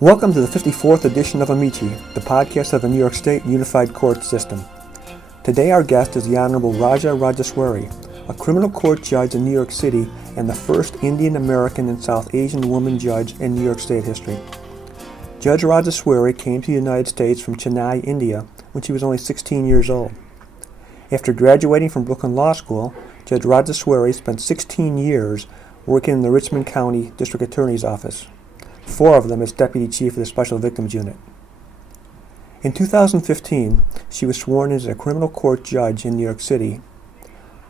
Welcome to the 54th edition of Amici, the podcast of the New York State Unified Court System. Today our guest is the Honorable Rajeswari, a criminal court judge in New York City and the first Indian American and South Asian woman judge in New York State history. Judge Rajeswari came to the United States from Chennai, India, when she was only 16 years old. After graduating from Brooklyn Law School, Judge Rajeswari spent 16 years working in the Richmond County District Attorney's Office. 4 of them as Deputy Chief of the Special Victims Unit. In 2015, she was sworn in as a criminal court judge in New York City.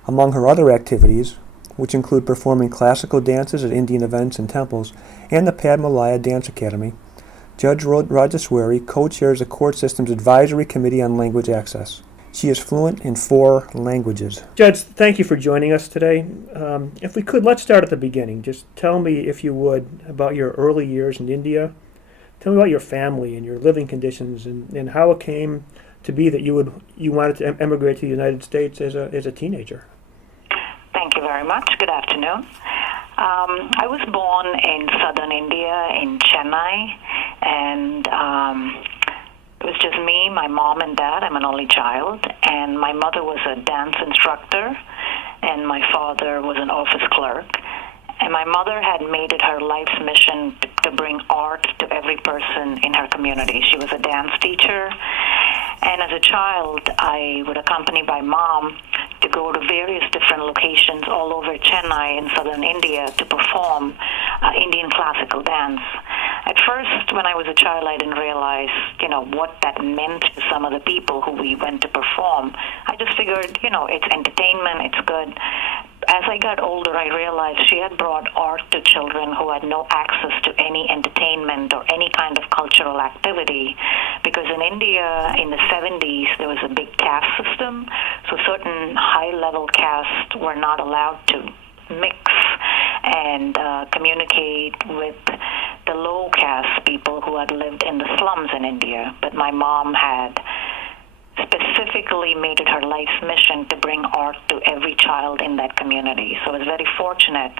Among her other activities, which include performing classical dances at Indian events and temples and the Padmalaya Dance Academy, Judge Rajeswari co-chairs the court system's Advisory Committee on Language Access. She is fluent in 4 languages. Judge, thank you for joining us today. If we could, let's start at the beginning. Just tell me, if you would, about your early years in India. Tell me about your family and your living conditions and how it came to be that you wanted to emigrate to the United States as a teenager. Thank you very much. Good afternoon. I was born in southern India, in Chennai, and it was just me, my mom and dad. I'm an only child, and my mother was a dance instructor, and my father was an office clerk. And my mother had made it her life's mission to bring art to every person in her community. She was a dance teacher, and as a child, I would accompany my mom to go to various different locations all over Chennai in southern India to perform Indian classical dance. At first, when I was a child, I didn't realize, what that meant to some of the people who we went to perform. I just figured, it's entertainment, it's good. As I got older, I realized she had brought art to children who had no access to any entertainment or any kind of cultural activity, because in India in the 70s there was a big caste system, so certain high-level castes were not allowed to mix and communicate with the low caste people who had lived in the slums in India. But my mom had specifically made it her life's mission to bring art to every child in that community. So I was very fortunate.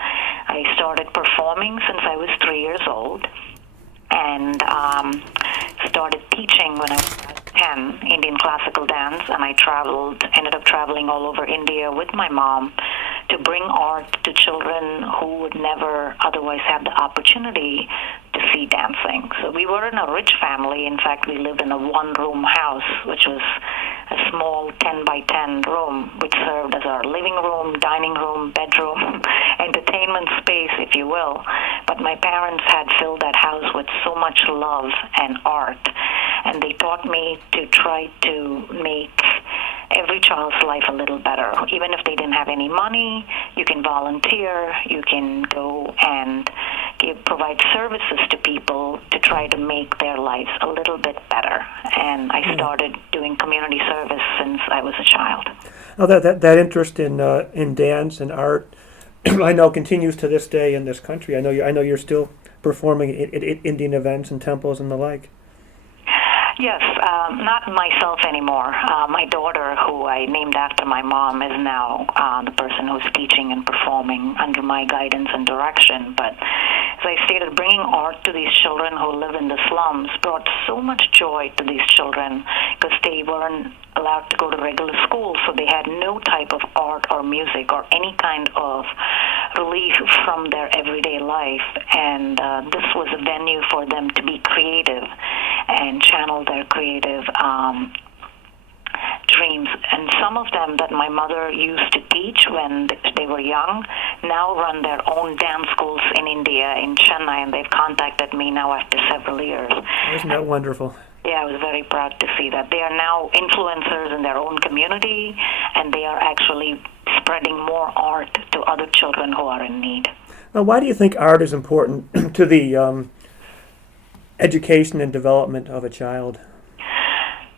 I started performing since I was 3 years old, and started teaching when I was 10, Indian classical dance, and I ended up traveling all over India with my mom to bring art to children who would never otherwise have the opportunity to see dancing. So we were in a rich family. In fact, we lived in a one-room house, which was a small 10 by 10 room, which served as our living room, dining room, bedroom, entertainment space, if you will. But my parents had filled that house with so much love and art, and they taught me to try to make every child's life a little better. Even if they didn't have any money, you can volunteer, you can go and provide services to people to try to make their lives a little bit better. And I started doing community service since I was a child. Now that interest in dance and art, I know continues to this day in this country. I know you're still performing at Indian events and temples and the like. Yes, not myself anymore. My daughter, who I named after my mom, is now the person who's teaching and performing under my guidance and direction. But as I stated, bringing art to these children who live in the slums brought so much joy to these children, because they weren't allowed to go to regular schools, so they had no type of art or music or any kind of relief from their everyday life. And this was a venue for them to be creative and channel their creative dreams. And some of them that my mother used to teach when they were young now run their own dance schools in India, in Chennai, and they've contacted me now after several years. Isn't that wonderful? Yeah, I was very proud to see that. They are now influencers in their own community, and they are actually spreading more art to other children who are in need. Now, why do you think art is important to the education and development of a child?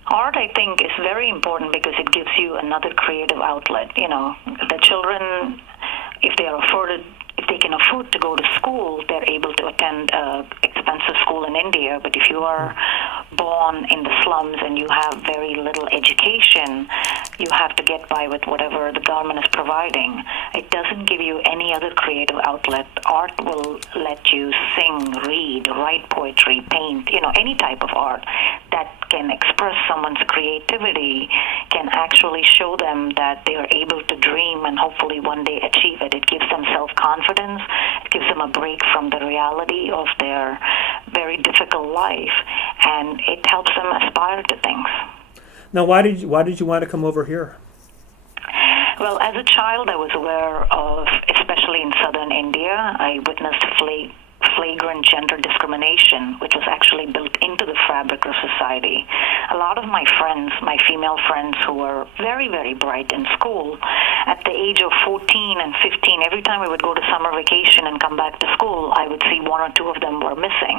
Art, I think, is very important because it gives you another creative outlet. The children, if they can afford to go to school, they're able to attend expensive school in India. But if you are born in the slums and you have very little education, you have to get by with whatever the government is providing. It doesn't give you any other creative outlet. Art will let you sing, read, write poetry, paint, any type of art that can express someone's creativity, can actually show them that they are able to dream and hopefully one day achieve it. It gives them self-confidence. It gives them a break from the reality of their very difficult life, and it helps them aspire to things. Now, why did you want to come over here? Well, as a child, I was aware of, especially in southern India, I witnessed flagrant gender discrimination, which was actually built into the fabric of society. A lot of my friends, my female friends who were very, very bright in school, at the age of 14 and 15, every time we would go to summer vacation and come back to school, I would see one or two of them were missing.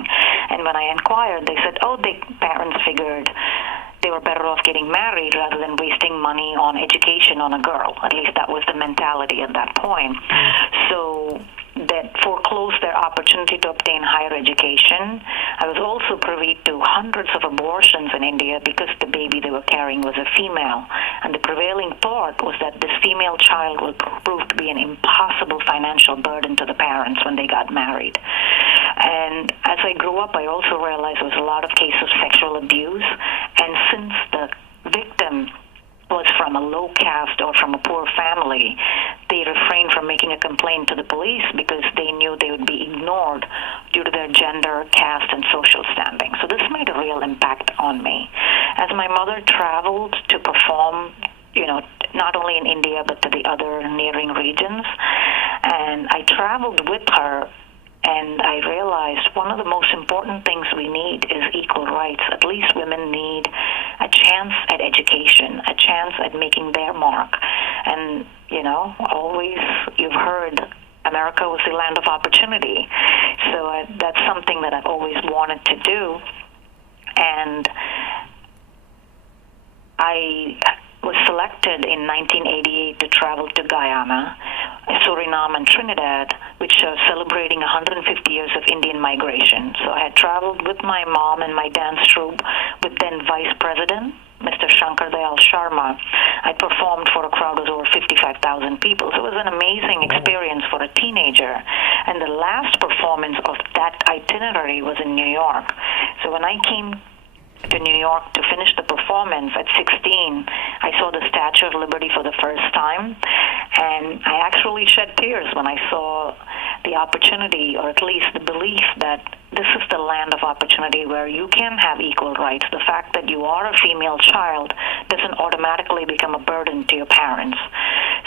And when I inquired, they said, their parents figured they were better off getting married rather than wasting money on education on a girl. At least that was the mentality at that point. So that foreclosed their opportunity to obtain higher education. I was also privy to hundreds of abortions in India because the baby they were carrying was a female. And the prevailing thought was that this female child would prove to be an impossible financial burden to the parents when they got married. And as I grew up, I also realized there was a lot of cases of sexual abuse. And since the victim was from a low caste or from a poor family, they refrained from making a complaint to the police because they knew they would be ignored due to their gender, caste, and social standing. So this made a real impact on me. As my mother traveled to perform, not only in India but to the other neighboring regions, and I traveled with her, and I realized one of the most important things we need is equal rights. At least women need a chance at education, a chance at making their mark. And, always you've heard America was the land of opportunity. So that's something that I've always wanted to do. And I was selected in 1988 to travel to Guyana, Suriname, and Trinidad, which are celebrating 150 years of Indian migration. So I had traveled with my mom and my dance troupe with then Vice President, Mr. Shankar Dayal Sharma. I performed for a crowd of over 55,000 people. So it was an amazing experience for a teenager. And the last performance of that itinerary was in New York. So when I came to New York to finish the performance at 16, I saw the Statue of Liberty for the first time, and I actually shed tears when I saw the opportunity, or at least the belief that this is the land of opportunity where you can have equal rights. The fact that you are a female child doesn't automatically become a burden to your parents.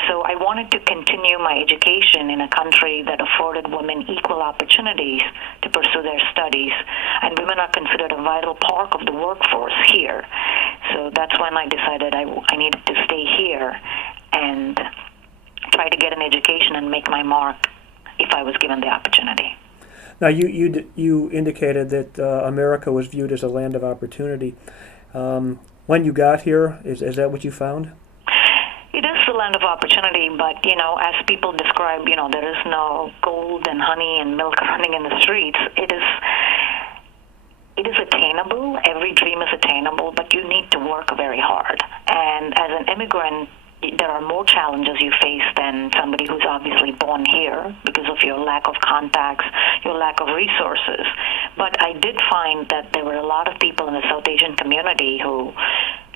So I wanted to continue my education in a country that afforded women equal opportunities to pursue their studies, and women are considered a vital part of the workforce here. So that's when I decided I needed to stay here and try to get an education and make my mark if I was given the opportunity. Now, you indicated that America was viewed as a land of opportunity. When you got here, is that what you found? It is the land of opportunity, but, as people describe, there is no gold and honey and milk running in the streets. It is attainable. Every dream is attainable, but you need to work very hard. And as an immigrant, there are more challenges you face than somebody who's obviously born here because of your lack of contacts, your lack of resources. But I did find that there were a lot of people in the South Asian community who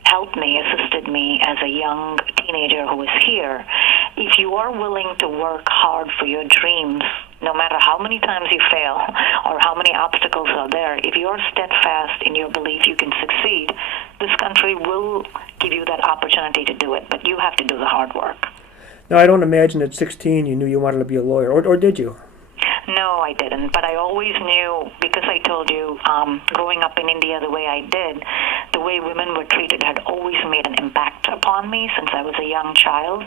helped me, assisted me as a young teenager who was here. If you are willing to work hard for your dreams, no matter how many times you fail or how many obstacles are there, if you are steadfast in your belief you can succeed, this country will give you that opportunity to do it, but you have to do the hard work. Now, I don't imagine at 16 you knew you wanted to be a lawyer, or did you? No, I didn't, but I always knew, because I told you, growing up in India the way I did, the way women were treated had always made an impact upon me since I was a young child.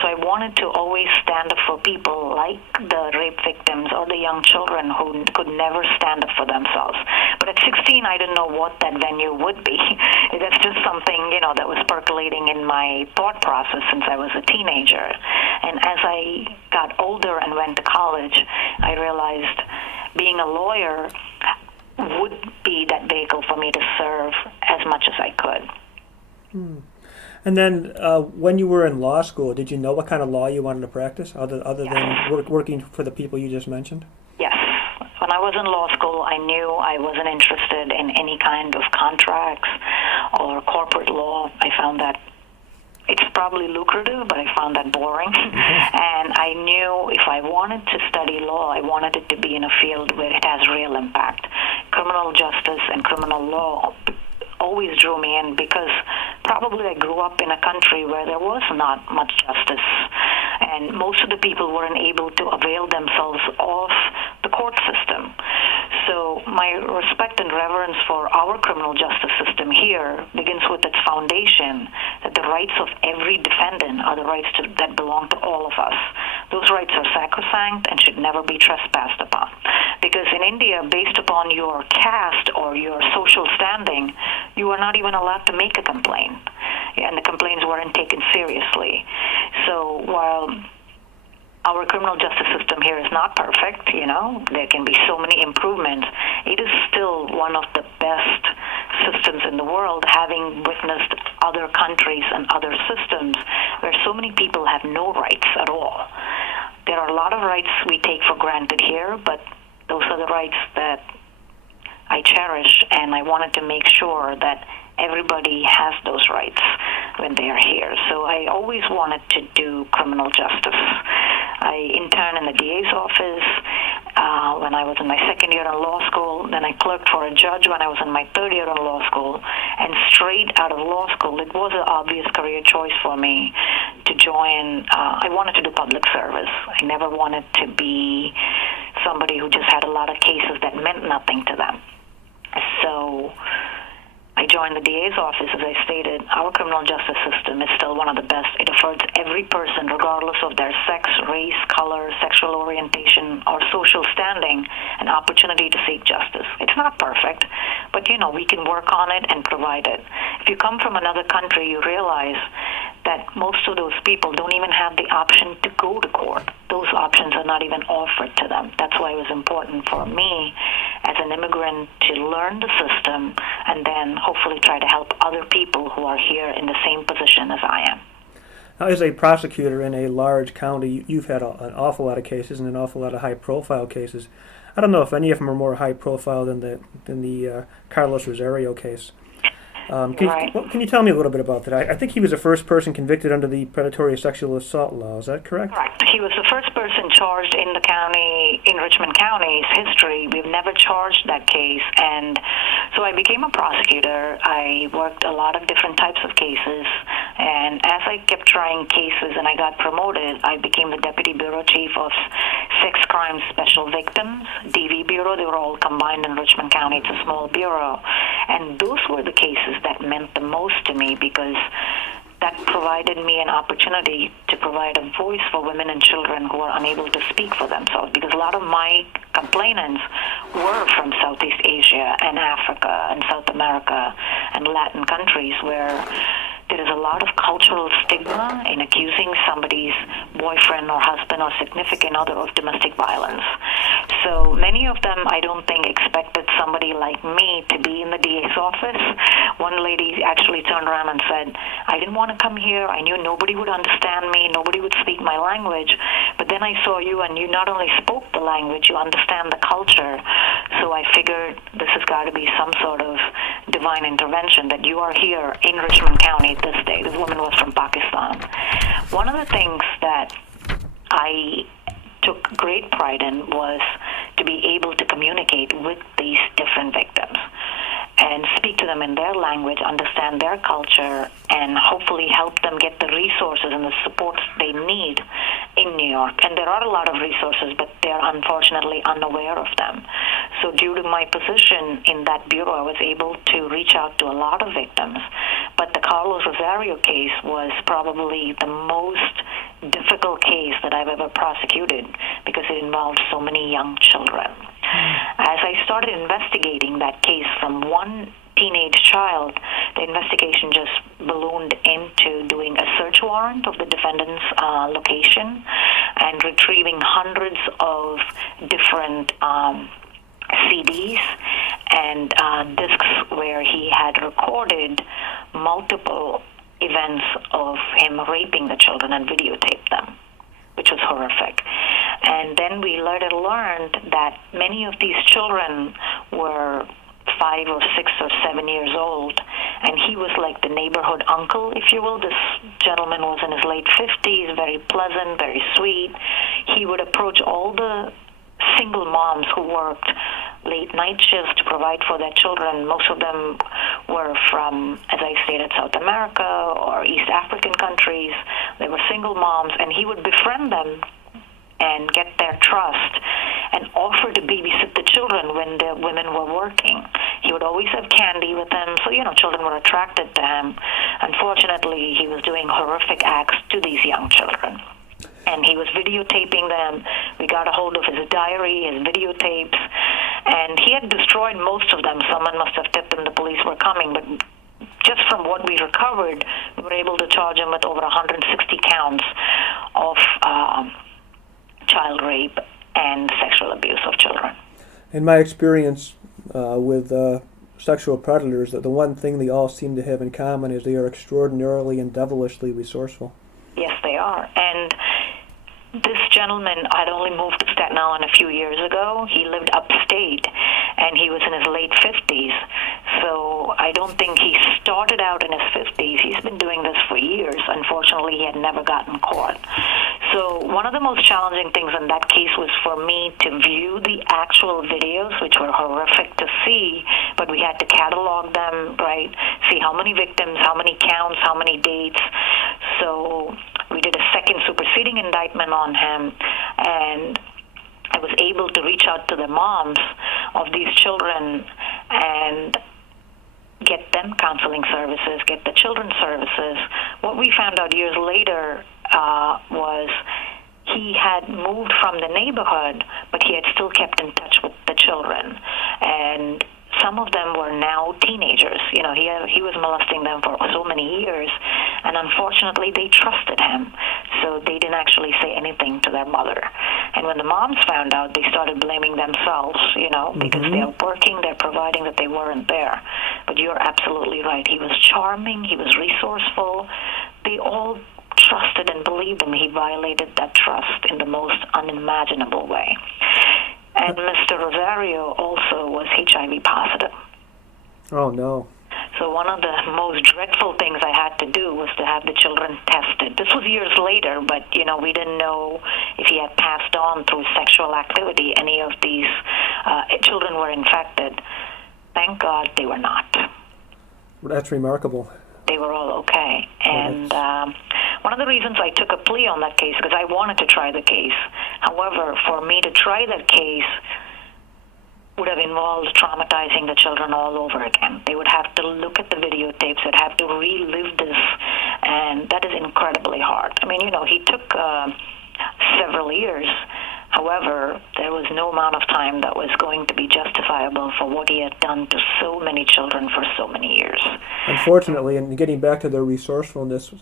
So I wanted to always stand up for people like the rape victims or the young children who could never stand up for themselves. But at 16, I didn't know what that venue would be. That's just something, that was percolating in my thought process since I was a teenager. And as I got older and went to college, I realized being a lawyer would be that vehicle for me to serve as much as I could. And then when you were in law school, did you know what kind of law you wanted to practice other Yes. than working for the people you just mentioned? Yes. When I was in law school, I knew I wasn't interested in any kind of contracts or corporate law. I found that it's probably lucrative, but I found that boring. And I knew if I wanted to study law, I wanted it to be in a field where it has real impact. Criminal justice and criminal law always drew me in because probably I grew up in a country where there was not much justice, and most of the people weren't able to avail themselves of the court system. So my respect and reverence for our criminal justice system here begins with its foundation that the rights of every defendant are the rights that belong to all of us. Those rights are sacrosanct and should never be trespassed upon. Because in India, based upon your caste or your social standing, you are not even allowed to make a complaint. And the complaints weren't taken seriously. So while our criminal justice system here is not perfect, there can be so many improvements, it is still one of the best systems in the world, having witnessed other countries and other systems where so many people have no rights at all. There are a lot of rights we take for granted here, but those are the rights that I cherish, and I wanted to make sure that everybody has those rights when they are here. So I always wanted to do criminal justice. I interned in the DA's office when I was in my second year in law school. Then I clerked for a judge when I was in my third year in law school. And straight out of law school, it was an obvious career choice for me to join. I wanted to do public service. I never wanted to be somebody who just had a lot of cases that meant nothing to them. So I joined the DA's office. As I stated, our criminal justice system is still one of the best. It affords every person, regardless of their sex, race, color, sexual orientation, or social standing, an opportunity to seek justice. It's not perfect, but we can work on it and provide it. If you come from another country, you realize that most of those people don't even have the option to go to court. Those options are not even offered to them. That's why it was important for me as an immigrant to learn the system and then hopefully try to help other people who are here in the same position as I am. Now, as a prosecutor in a large county, you've had an awful lot of cases and an awful lot of high-profile cases. I don't know if any of them are more high-profile than the Carlos Rosario case. Can you tell me a little bit about that? I think he was the first person convicted under the predatory sexual assault law. Is that correct? Correct. He was the first person charged in the county, in Richmond County's history. We've never charged that case. And so I became a prosecutor. I worked a lot of different types of cases. And as I kept trying cases and I got promoted, I became the Deputy Bureau Chief of Sex Crimes Special Victims, DV Bureau. They were all combined in Richmond County. It's a small bureau. And those were the cases that meant the most to me because that provided me an opportunity to provide a voice for women and children who are unable to speak for themselves, because a lot of my complainants were from Southeast Asia and Africa and South America and Latin countries where there is a lot of cultural stigma in accusing somebody's boyfriend or husband or significant other of domestic violence. So many of them, I don't think, expected somebody like me to be in the DA's office. One lady actually turned around and said, I didn't want to come here. I knew nobody would understand me. Nobody would speak my language. But then I saw you, and you not only spoke the language, you understand the culture. So I figured this has got to be some sort of divine intervention that you are here in Richmond County this day. This woman was from Pakistan. One of the things that I took great pride in was to be able to communicate with these different victims and speak to them in their language, understand their culture, and hopefully help them get the resources and the supports they need in New York. And there are a lot of resources, but they're unfortunately unaware of them. So due to my position in that bureau, I was able to reach out to a lot of victims. But the Carlos Rosario case was probably the most difficult case that I've ever prosecuted because it involved so many young children. As I started investigating that case from one teenage child, the investigation just ballooned into doing a search warrant of the defendant's location and retrieving hundreds of different CDs and discs where he had recorded multiple events evidence of him raping the children and videotaped them, which was horrific. And then we later learned that many of these children were 5 or 6 or 7 years old, and he was like the neighborhood uncle, if you will. This gentleman was in his late 50s, very pleasant, very sweet. He would approach all the single moms who worked late night shifts to provide for their children. Most of them were from, as I stated, South America or East African countries. They were single moms, and he would befriend them and get their trust and offer to babysit the children when the women were working. He would always have candy with him, so, children were attracted to him. Unfortunately, he was doing horrific acts to these young children. And he was videotaping them. We got a hold of his diary, his videotapes, and he had destroyed most of them. Someone must have tipped him the police were coming, but just from what we recovered, we were able to charge him with over 160 counts of child rape and sexual abuse of children. In my experience with sexual predators, that the one thing they all seem to have in common is they are extraordinarily and devilishly resourceful. Yes, they are. And this gentleman had only moved to Staten Island a few years ago. He lived upstate, and he was in his late 50s. So I don't think he started out in his 50s. He's been doing this for years. Unfortunately, he had never gotten caught. So one of the most challenging things in that case was for me to view the actual videos, which were horrific to see, but we had to catalog them, right? See how many victims, how many counts, how many dates. So we did a second superseding indictment on him, and I was able to reach out to the moms of these children and get them counseling services, get the children services. What we found out years later was he had moved from the neighborhood, but he had still kept in touch with the children. And some of them were now teenagers. He was molesting them for so many years, and unfortunately they trusted him, so they didn't actually say anything to their mother. And when the moms found out, they started blaming themselves, because they're working, they're providing, that they weren't there. But you're absolutely right. He was charming, he was resourceful. They all trusted and believed him. He violated that trust in the most unimaginable way. And Mr. Rosario also was HIV positive. Oh, no. So one of the most dreadful things I had to do was to have the children tested. This was years later, but, we didn't know if he had passed on through sexual activity. Any of these children were infected. Thank God they were not. That's remarkable. They were all okay. And one of the reasons I took a plea on that case, because I wanted to try the case. However, for me to try that case would have involved traumatizing the children all over again. They would have to look at the videotapes, they'd have to relive this, and that is incredibly hard. I mean, he took several years. However, there was no amount of time that was going to be justifiable for what he had done to so many children for so many years. Unfortunately, and getting back to their resourcefulness,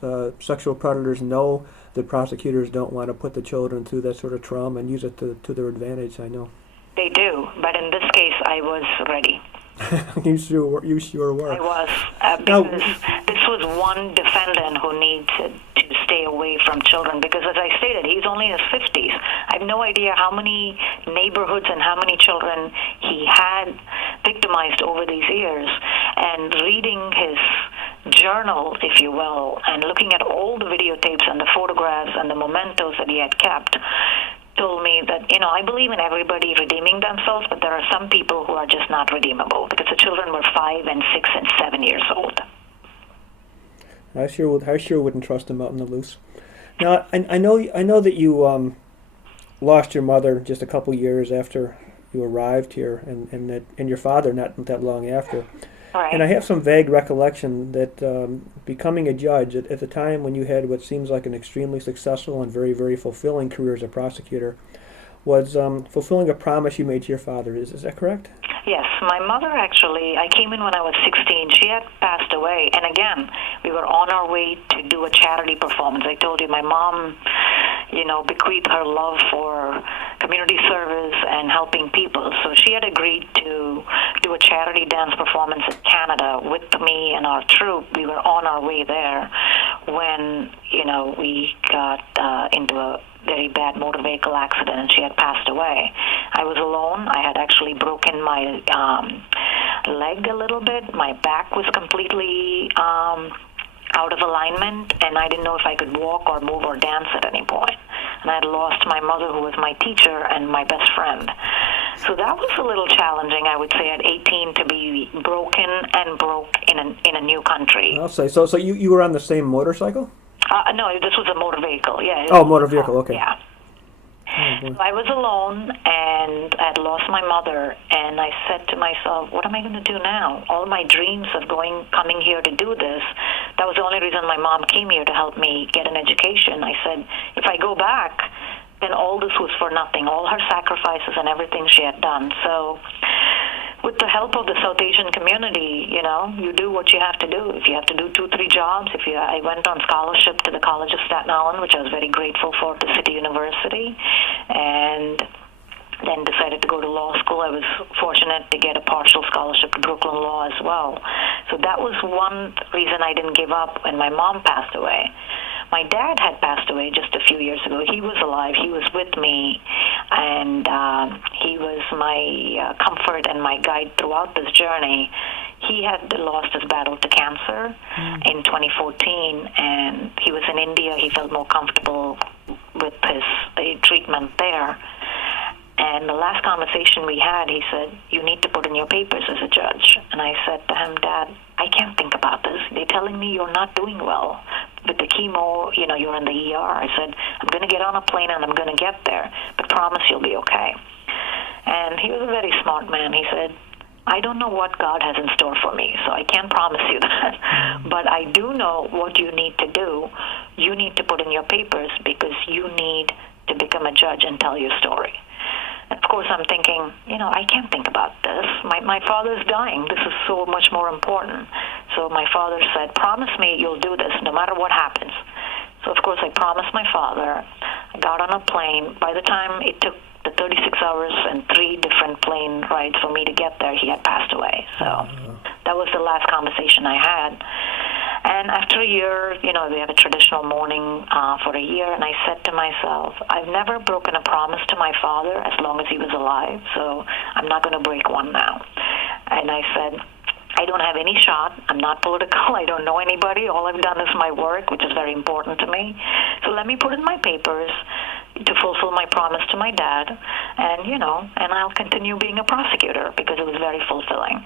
sexual predators know that prosecutors don't want to put the children through that sort of trauma and use it to their advantage, I know. They do, but in this case, I was ready. You sure were. I was, because this was one defendant who needed to stay away from children, because as I stated, he's only in his 50s. I have no idea how many neighborhoods and how many children he had victimized over these years. And reading his journal, if you will, and looking at all the videotapes and the photographs and the mementos that he had kept, told me that, I believe in everybody redeeming themselves, but there are some people who are just not redeemable, because the children were 5 and 6 and 7 years old. I sure wouldn't trust him out in the loose. Now, I know that you lost your mother just a couple years after you arrived here, and your father not that long after. Right. And I have some vague recollection that becoming a judge at the time when you had what seems like an extremely successful and very, very fulfilling career as a prosecutor was fulfilling a promise you made to your father. Is that correct? Yes. My mother, actually, I came in when I was 16. She had passed away. And again, we were on our way to do a charity performance. I told you my mom, bequeathed her love for community service and helping people. So she had agreed to do a charity dance performance in Canada with me and our troupe. We were on our way there when, we got into a very bad motor vehicle accident and she had passed away. I was alone. I had actually broken my leg a little bit. My back was completely out of alignment, and I didn't know if I could walk or move or dance at any point. And I had lost my mother, who was my teacher and my best friend. So that was a little challenging, I would say, at 18 to be broken and broke in a new country. I'll say. So you were on the same motorcycle? No, this was a motor vehicle, yeah. Oh, motor vehicle, okay. Yeah. So I was alone, and I had lost my mother, and I said to myself, what am I going to do now? All my dreams of coming here to do this, that was the only reason my mom came here, to help me get an education. I said, if I go back, then all this was for nothing, all her sacrifices and everything she had done. So with the help of the South Asian community, you do what you have to do. If you have to do 2-3 jobs, I went on scholarship to the College of Staten Island, which I was very grateful for, to City University, and then decided to go to law school. I was fortunate to get a partial scholarship to Brooklyn Law as well. So that was one reason I didn't give up when my mom passed away. My dad had passed away just a few years ago. He was alive. He was with me, and he was my comfort and my guide throughout this journey. He had lost his battle to cancer in 2014, and he was in India. He felt more comfortable with his treatment there. And the last conversation we had, he said, you need to put in your papers as a judge. And I said to him, Dad, I can't think about this. They're telling me you're not doing well. With the chemo, you're in the ER. I said, I'm going to get on a plane and I'm going to get there, but promise you'll be okay. And he was a very smart man. He said, I don't know what God has in store for me, so I can't promise you that. But I do know what you need to do. You need to put in your papers because you need to become a judge and tell your story. Of course, I'm thinking, I can't think about this. My father's dying. This is so much more important. So my father said, promise me you'll do this no matter what happens. So, of course, I promised my father. I got on a plane. By the time it took the 36 hours and 3 different plane rides for me to get there, he had passed away. So that was the last conversation I had. And after a year, we have a traditional mourning for a year, and I said to myself, I've never broken a promise to my father as long as he was alive, so I'm not going to break one now. And I said, I don't have any shot. I'm not political. I don't know anybody. All I've done is my work, which is very important to me. So let me put in my papers to fulfill my promise to my dad, and I'll continue being a prosecutor because it was very fulfilling.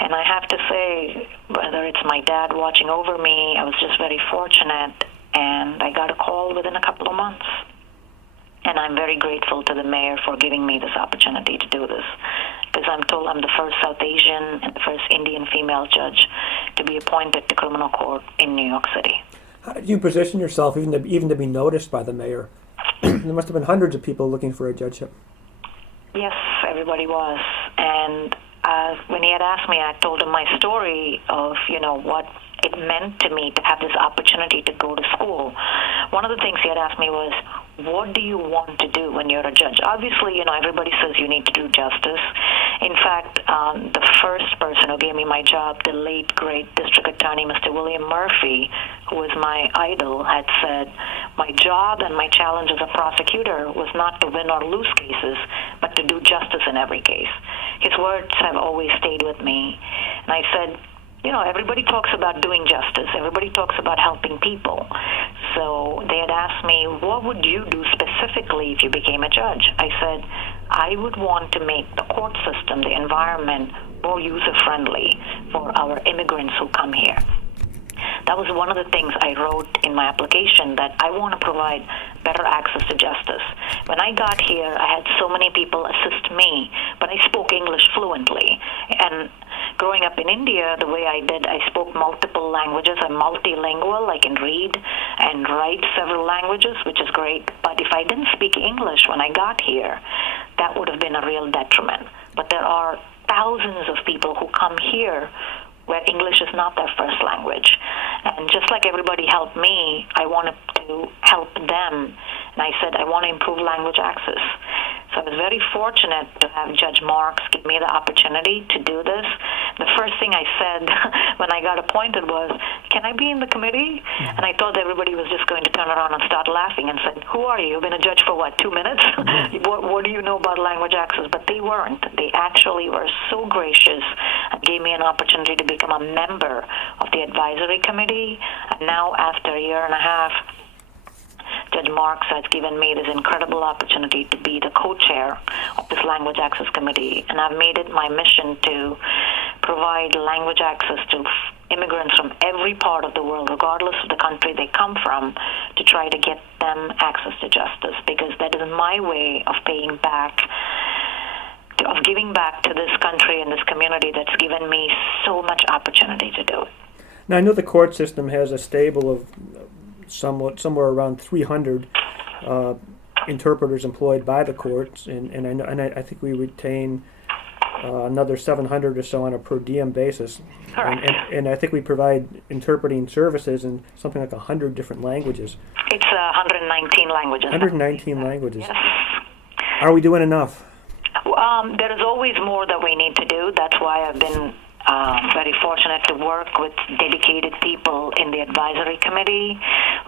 And I have to say, whether it's my dad watching over me, I was just very fortunate, and I got a call within a couple of months. And I'm very grateful to the mayor for giving me this opportunity to do this, because I'm told I'm the first South Asian and the first Indian female judge to be appointed to criminal court in New York City. How did you position yourself even to be noticed by the mayor? There must have been hundreds of people looking for a judgeship. Yes, everybody was. And when he had asked me, I told him my story of, what it meant to me to have this opportunity to go to school. One of the things he had asked me was, what do you want to do when you're a judge? Obviously, everybody says you need to do justice. In fact, the first person who gave me my job, the late, great district attorney, Mr. William Murphy, who was my idol, had said, my job and my challenge as a prosecutor was not to win or lose cases, but to do justice in every case. His words have always stayed with me. And I said, everybody talks about doing justice. Everybody talks about helping people. So they had asked me, what would you do specifically if you became a judge? I said, I would want to make the court system, the environment, more user-friendly for our immigrants who come here. That was one of the things I wrote in my application, that I want to provide better access to justice. When I got here, I had so many people assist me, but I spoke English fluently. And growing up in India, the way I did, I spoke multiple languages. I'm multilingual. I can read and write several languages, which is great. But if I didn't speak English when I got here, that would have been a real detriment. But there are thousands of people who come here where English is not their first language. And just like everybody helped me, I wanted to help them. And I said, I want to improve language access. So I was very fortunate to have Judge Marks give me the opportunity to do this. The first thing I said when I got appointed was, can I be in the committee? And I thought everybody was just going to turn around and start laughing and said, who are you? You've been a judge for what, 2 minutes? What do you know about language access? But they weren't. They actually were so gracious and gave me an opportunity to become a member of the advisory committee. And now, after a year and a half, Judge Marks has given me this incredible opportunity to be the co-chair of this Language Access Committee, and I've made it my mission to provide language access to immigrants from every part of the world, regardless of the country they come from, to try to get them access to justice, because that is my way of paying back, of giving back to this country and this community that's given me so much opportunity to do it. Now, I know the court system has a stable of somewhere around 300 interpreters employed by the courts, and I think we retain another 700 or so on a per diem basis. And I think we provide interpreting services in something like 100 different languages. It's 119 languages. 119 languages. Yes. Are we doing enough? There is always more that we need to do. That's why I've been very fortunate to work with dedicated people in the advisory committee.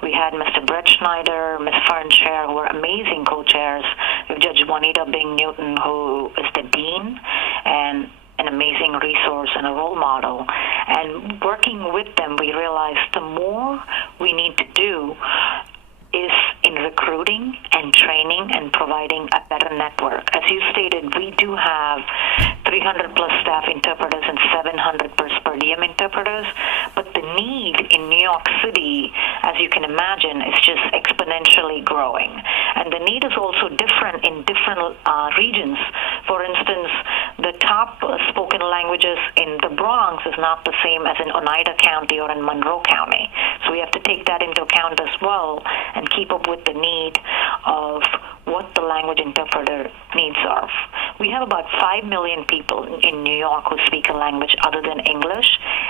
We had Mr. Brett Schneider, Ms. Fern Scher, who were amazing co-chairs. We have Judge Juanita Bing Newton, who is the dean and an amazing resource and a role model. And working with them, we realized the more we need to do is in recruiting and training and providing a better network. As you stated, we do have 300 plus staff interpreters and 700 per diem interpreters, but the need in New York City, as you can imagine, is just exponentially growing. And the need is also different in different regions. For instance, the top spoken languages in the Bronx is not the same as in Oneida County or in Monroe County. So we have to take that into account as well and keep up with the need of what the language interpreter needs are. We have about 5 million people in New York who speak a language other than English,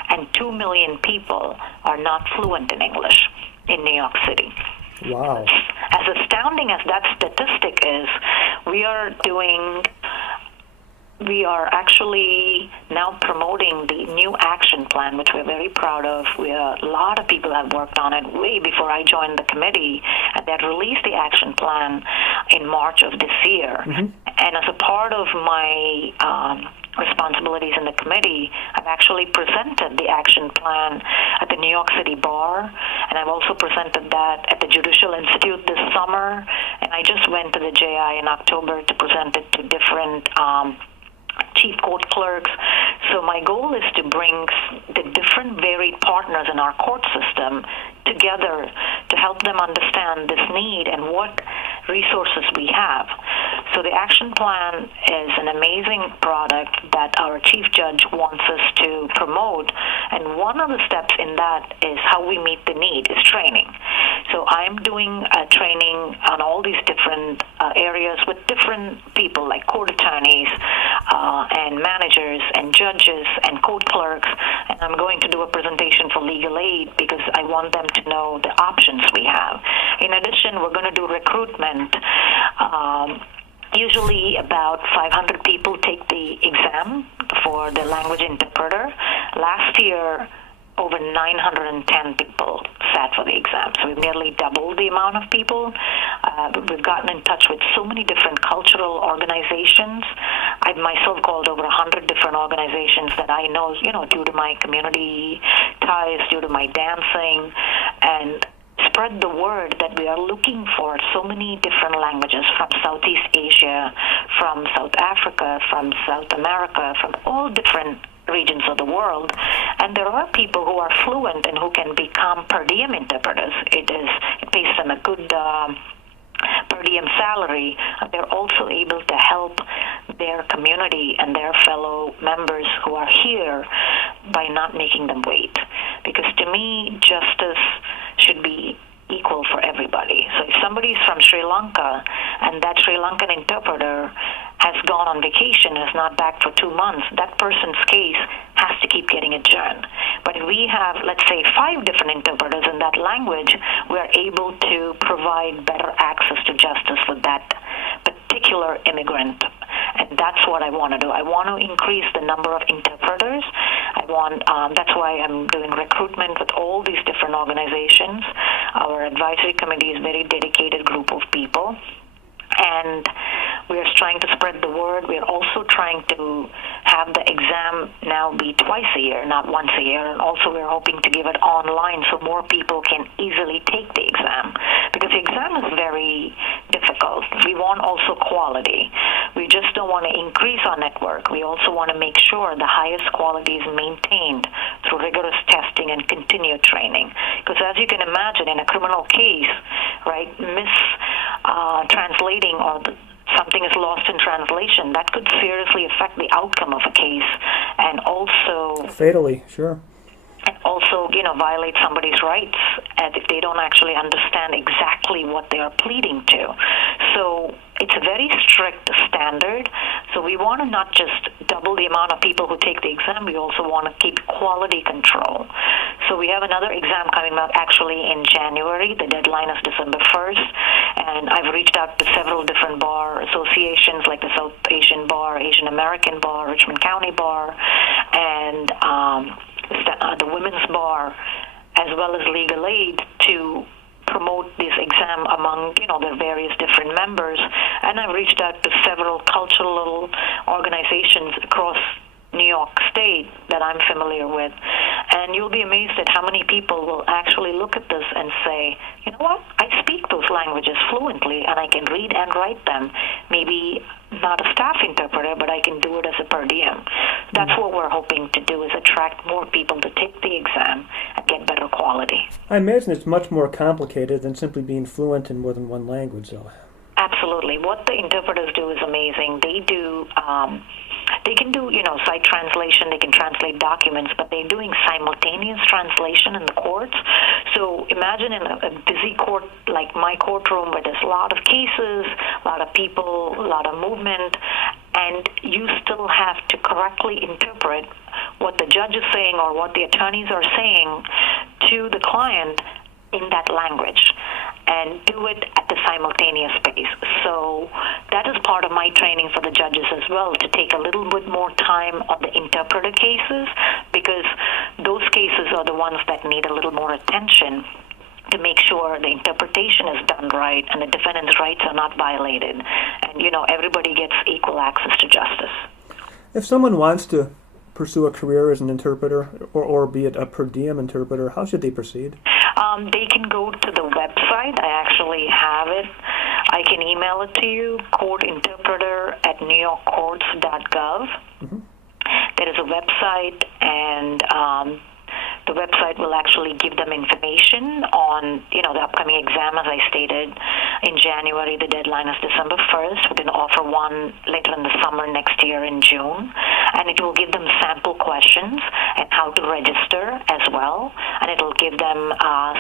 and 2 million people are not fluent in English in New York City. Wow. As astounding as that statistic is, we are actually now promoting the new action plan, which we're very proud of. A lot of people have worked on it way before I joined the committee, and that released the action plan in March of this year. Mm-hmm. And as a part of my responsibilities in the committee, I've actually presented the action plan at the New York City Bar, and I've also presented that at the Judicial Institute this summer, and I just went to the JI in October to present it to different chief court clerks. So my goal is to bring the different varied partners in our court system together to help them understand this need and what resources we have. So the action plan is an amazing product that our chief judge wants us to promote, and one of the steps in that is how we meet the need, is training. So I'm doing training on all these different areas with different people like court attorneys and managers and judges and court clerks, and I'm going to do a presentation for legal aid because I want them to know the options we have. In addition, we're going to do recruitment. Usually about 500 people take the exam for the language interpreter. Last year, over 910 people sat for the exam. So we've nearly doubled the amount of people. We've gotten in touch with so many different cultural organizations. I've myself called over 100 different organizations that I know, due to my community ties, due to my dancing, and spread the word that we are looking for so many different languages from Southeast Asia, from South Africa, from South America, from all different regions of the world. And there are people who are fluent and who can become per diem interpreters. It pays them a good per diem salary. They're also able to help their community and their fellow members who are here by not making them wait. Because to me, justice should be equal for everybody. So if somebody's from Sri Lanka and that Sri Lankan interpreter has gone on vacation and is not back for 2 months, that person's case has to keep getting adjourned. But if we have, let's say, 5 different interpreters in that language, we're able to provide better access to justice for that particular immigrant. And that's what I want to do. I want to increase the number of interpreters That's why I'm doing recruitment with all these different organizations. Our advisory committee is a very dedicated group of people. And we're trying to spread the word. We're also trying to have the exam now be twice a year, not once a year. And also we're hoping to give it online so more people can easily take the exam. Because the exam is very difficult. We want also quality. We just don't want to increase our network. We also want to make sure the highest quality is maintained through rigorous testing and continued training. Because as you can imagine, in a criminal case, right, translating or something is lost in translation, that could seriously affect the outcome of a case and also fatally, sure. And also, violate somebody's rights as if they don't actually understand exactly what they are pleading to. So it's a very strict standard. So we want to not just double the amount of people who take the exam, we also want to keep quality control. So we have another exam coming up actually in January. The deadline is December 1st. And I've reached out to several different bar associations like the South Asian Bar, Asian American Bar, Richmond County Bar, and the Women's Bar, as well as Legal Aid, to promote this exam among, their various different members. And I've reached out to several cultural organizations across New York State that I'm familiar with. And you'll be amazed at how many people will actually look at this and say, you know what, I speak those languages fluently and I can read and write them. Maybe not a staff interpreter, but I can do it as a per diem. That's what we're hoping to do, is attract more people to take the exam and get better quality. I imagine it's much more complicated than simply being fluent in more than one language, though. Absolutely. What the interpreters do is amazing. They can do, site translation, they can translate documents, but they're doing simultaneous translation in the courts. So imagine in a busy court like my courtroom where there's a lot of cases, a lot of people, a lot of movement, and you still have to correctly interpret what the judge is saying or what the attorneys are saying to the client in that language, and do it at the simultaneous pace. So that is part of my training for the judges as well, to take a little bit more time on the interpreter cases, because those cases are the ones that need a little more attention to make sure the interpretation is done right and the defendant's rights are not violated. And, everybody gets equal access to justice. If someone wants to pursue a career as an interpreter, or be it a per diem interpreter, how should they proceed? They can go to the website. I actually have it. I can email it to you, courtinterpreter@newyorkcourts.gov. Mm-hmm. There is a website, and the website will actually give them information on, the upcoming exam. As I stated, in January, the deadline is December 1st. We're going to offer one later in the summer next year in June. And it will give them sample questions and how to register as well. And it will give them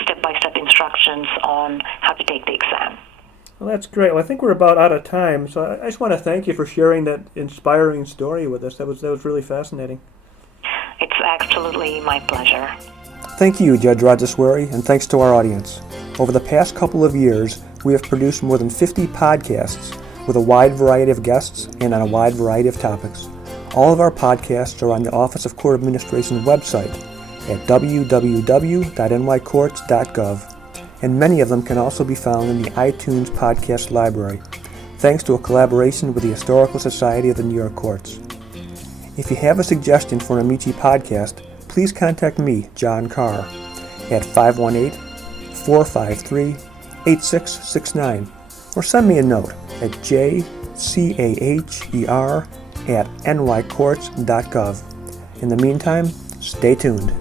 step-by-step instructions on how to take the exam. Well, that's great. Well, I think we're about out of time. So I just want to thank you for sharing that inspiring story with us. That was really fascinating. It's absolutely my pleasure. Thank you, Judge Rajeswari, and thanks to our audience. Over the past couple of years, we have produced more than 50 podcasts with a wide variety of guests and on a wide variety of topics. All of our podcasts are on the Office of Court Administration's website at www.nycourts.gov, and many of them can also be found in the iTunes podcast library, thanks to a collaboration with the Historical Society of the New York Courts. If you have a suggestion for an Amici podcast, please contact me, John Carr, at 518-453-8669, or send me a note at jcaher@nycourts.gov. In the meantime, stay tuned.